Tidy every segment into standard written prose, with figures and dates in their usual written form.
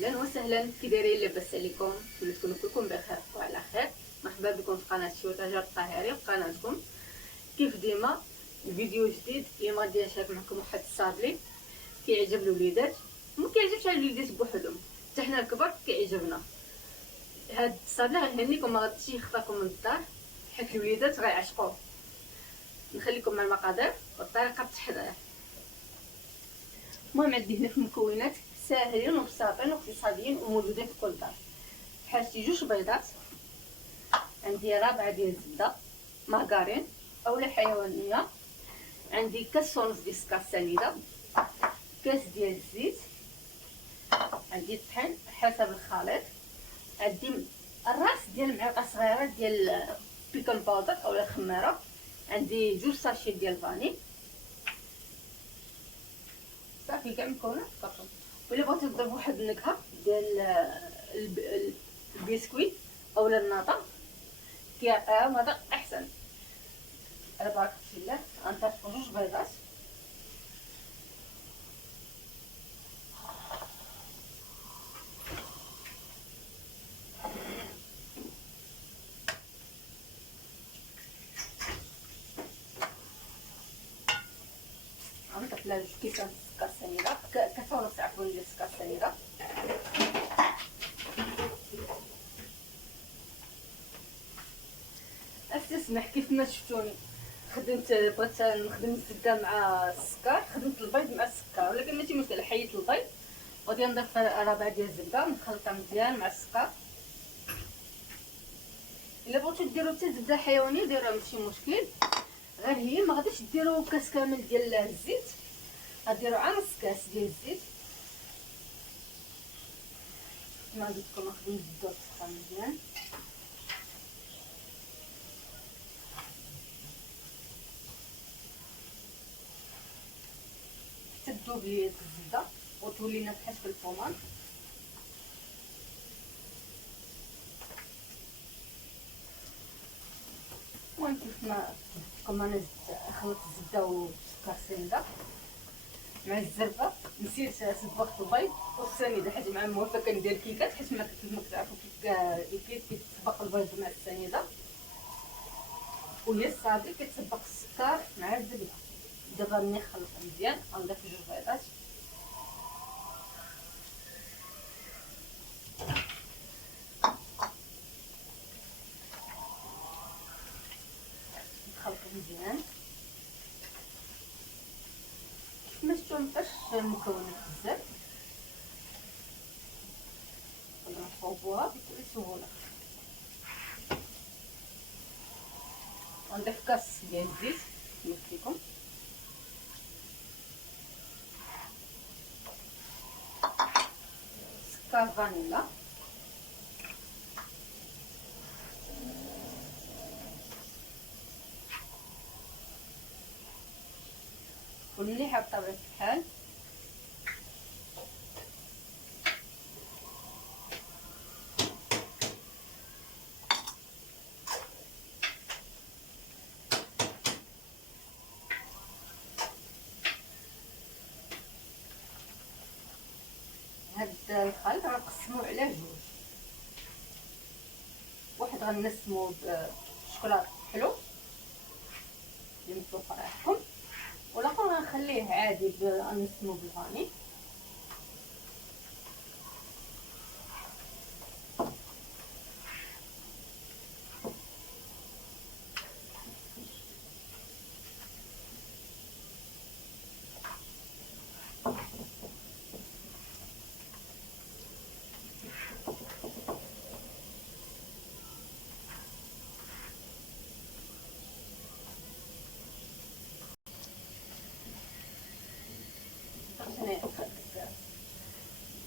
اهلا وسهلا، كي دايرين؟ لاباس عليكم؟ نتمنى تكونوا كلكم بخير وعلى خير. مرحبا بكم في قناه شوتاجر القاهري وقناتكم. كيف ديما الفيديو جديد. اليوم غادي نشارك معكم واحد الصابلي كيعجب الوليدات، وما كيعجبش على الوليدات بوحدهم، حتى حنا الكبار كيعجبنا. هاد الصابلي غنهنيكم، ما غاديش يخطاكم من الدار حيت الوليدات غيعشقوه. نخليكم مع المقادير والطريقه التحضير. المهم عندي هنا في المكونات ساهلين وبساطين واقتصاديين وموجودين في كل دار. حاجتي جوج بيضات، عندي ربعه ديال الزبده مارغرين اولا حيوانيه، عندي كاس ونص ديال السكر سنيده، كاس ديال الزيت، عندي الطحين حسب الخليط، عندي الراس ديال معلقه صغيره ديال بيكون باودر اولا خميره، عندي جوج ساشي ديال الفاني. صافي كاع المكونات كافون. ولا بغيتو تضيفوا واحد النكهه ديال البسكويت اولا الناطا كيعطيها مذاق احسن. على بركه الله غنطيحوا جوج بيضات، غنضيف لها جوج كيسان السكر سنيده، كاس ونص عفوا ديال السكر سنيده. استسمح كيف ما شفتوني بغيت نخدم الزبده مع السكر، خدمت البيض مع السكر، ولكن ماشي مشكل، حيدت البيض وغادي نضيف ربع ديال الزبده ونخلطها مزيان مع السكر. الا بغيتو ديروا حتى زبده حيوانيه ديروها ماشي مشكل، غير هي ما غاديش ديروا كاس كامل ديال الزيت، غديروا نص كاس ديال الزيت. كما قلت لكم نخدم الزبده والسكر مزيان. حتى تذوب لي الزبده وتولي لنا بحال الفومان. المهم كيف ما قلت لكم انا خلطت الزبده والسكر سنيده مع الزربه. نسيت صبغت البيض والسنيده حيت مع موافقه كندير كيكات، حيت ما كتعرفوا كيف كيتسبق البيض مع السنيده، وهي الصافي كيتسبق السكر مع الزبده. دابا ملي نخلطها مزيان غنضيف جوج بيضات، نخلط مزيان. ما شفتوا مابقاش المكونات بزاف، نقدروا نصوبوها بكل سهوله. غنضيف كاس ديال الزيت كما قلت لكم، سكر فانيلا، والمليحه بطبيعه الحال. هاد الخليط غنقسموه على جوج، واحد غنسموه بالشكلاط حلو اللي متوفر عندكم، والاخر غنخليه عادي غنسموه بالفاني.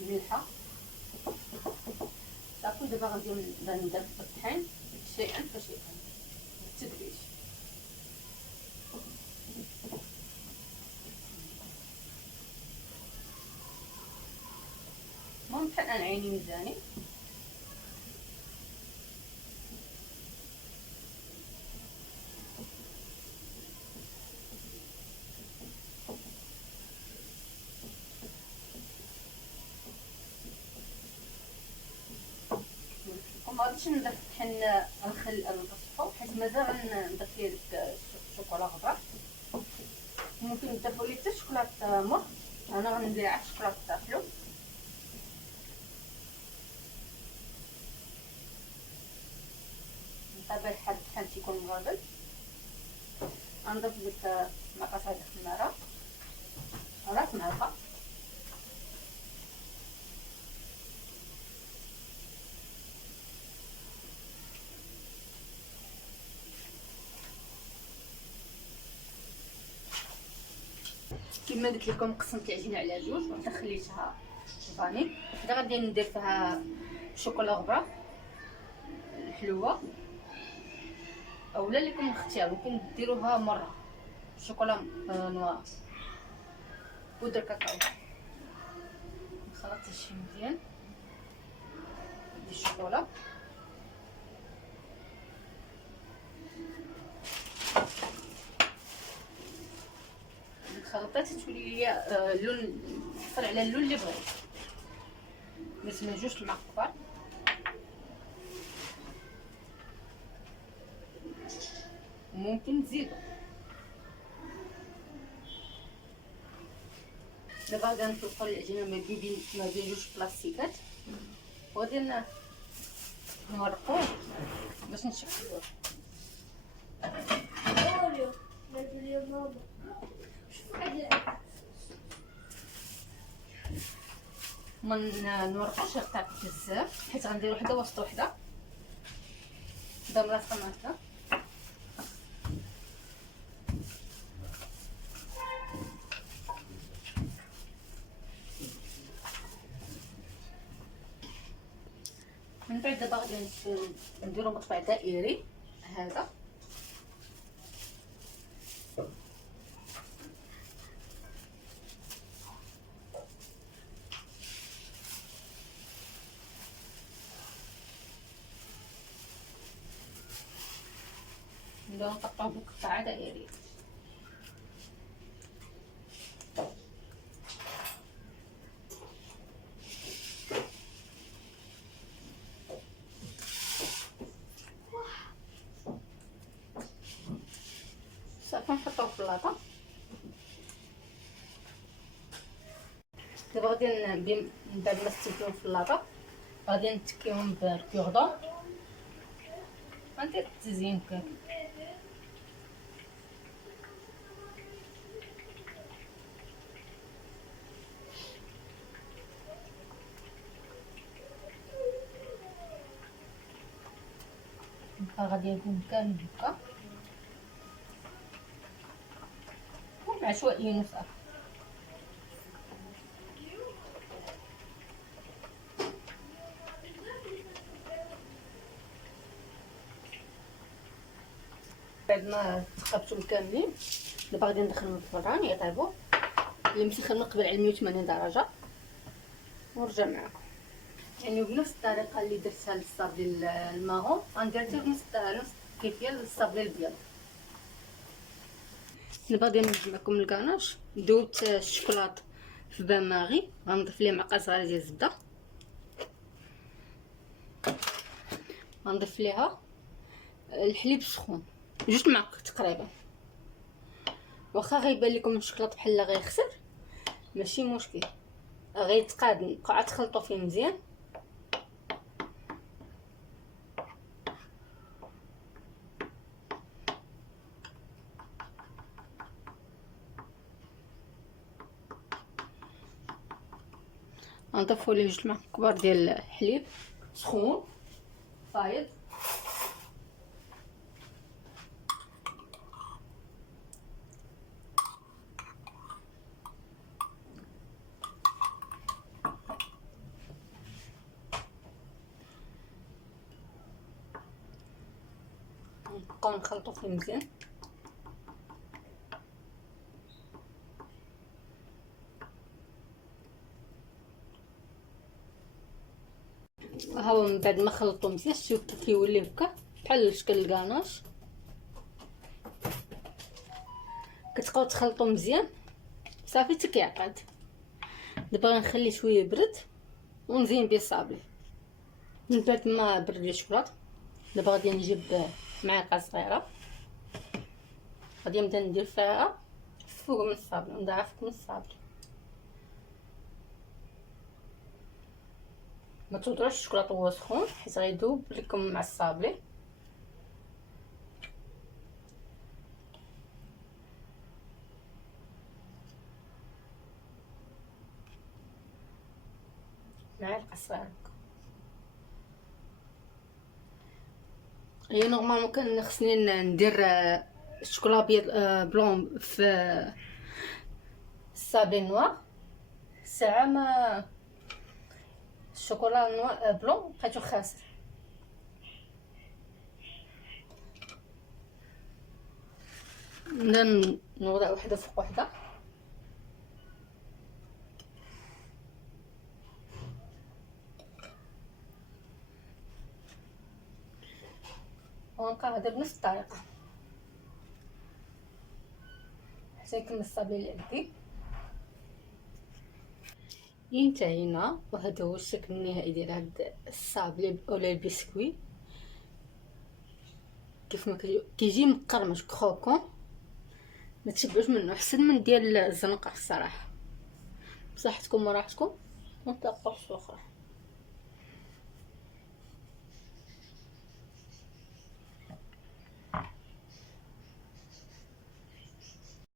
الملحه صافي. دابا غادي نضيف الطحين شيئا فشيئا بالتدريج. المهم بحال انا عيني ميزاني. ما غاديش نضيف نطفو حيت مازال غنضيف فيه داك الشوكولا غبره. ممكن نضيفو ليه حتى شوكولاط مر، انا غندير عاد شوكولاط حلو. نتابع لحد شحال تيكون مغربل. غنضيف ديك مقاطع الخماره راه معلقه. كما قلت لكم قسمت العجينه على جوج وحتى خليتها فاني. دابا غادي ندير فيها شوكولا غبره الحلوه اولا لكم الاختيار، ممكن ديروها مره شوكولا نوار بودر كاكاو. نخلط هادشي مزيان الشوكولا. خلطات تولي ليا اللون حصل على اللون اللي بغيت. درت جوج الماء كبار ممكن تزيدو. دابا غنطلقوا العجينه ما بين جوج بلاستيكات وغادي نورقوه باش نشكلوه. ما نورقوش غطاك بزاف حيت غندير وحده وسط وحده. دابا ملاصقه مع هكا من بعد. دابا غادي نديرو مطبع دائري هذا نديرو نقطعو بقطعه دائريه. صافي نحطوه في اللاطه. دابا غادي من بعد ما ستيكيهم في اللاطه غادي نتكيهم بالكوردون. غندير التزيين كامل. غادي يكون كامل هكا عشوائيا وصافي. بعد ما تقبتهم كاملين دابا غادي ندخلهم في الفران يطيبوا. اللي مسخن من قبل على 180 درجه ونرجع معكم. يعني بنفس الطريقه اللي درتها للصابلي الماغون غندير حتى بنفس الكيفيه للصابلي الابيض. دابا غادي نجمع لكم الكاناش. دوبت الشوكولاط في بان ماغي غنضيف ليه معلقه صغيره ديال الزبده. غنضيف ليها الحليب سخون جوج معالق تقريبا. واخا غيبان لكم الشوكولاط بحال غيخسر ماشي مشكل، غيتقاد نبقاو تخلطوا فيه مزيان. غنضيفوا ليه جوج معالق كبار ديال الحليب سخون فايض. نبقاو نخلطوا فيه مزيان. ها هو من بعد ما خلطو مزيان شوف كيف كيولي هكا بحال شكل الكاناش. كتبقاو تخلطو مزيان صافي حتى كيعقد. دابا غنخليه شويه يبرد ونزين بيه الصابلي. من بعد ما برد الشوكولاط دابا غادي نجيب معلقه صغيره، غادي نبدا ندير فيها فوق من الصابون، نضاعف من الصابون. ما توضعوش الشوكولاط وهو سخون حيت غيذوب لكم مع الصابلي. معلقه صغيره. هي نورمالمون كان خصني ندير الشوكولا ابيض بلون في الصابلي نوار، ساعه ما الشوكولا نوار بلون بقيتو خاسر. نبدا نوضع وحده فوق وحده. ونبقى هذا بنفس الطريقه حتى يكمل الصابلي اللي عندي. انتهينا، وهذا هو الشكل النهائي ديال هاد الصابلي اولا البسكوي. كيف ما كيجي مقرمش كروكون، ما تشبعوش منه، احسن من ديال الزنقه الصراحه. بصحتكم وراحتكم، ونتلاقاو في اخرى.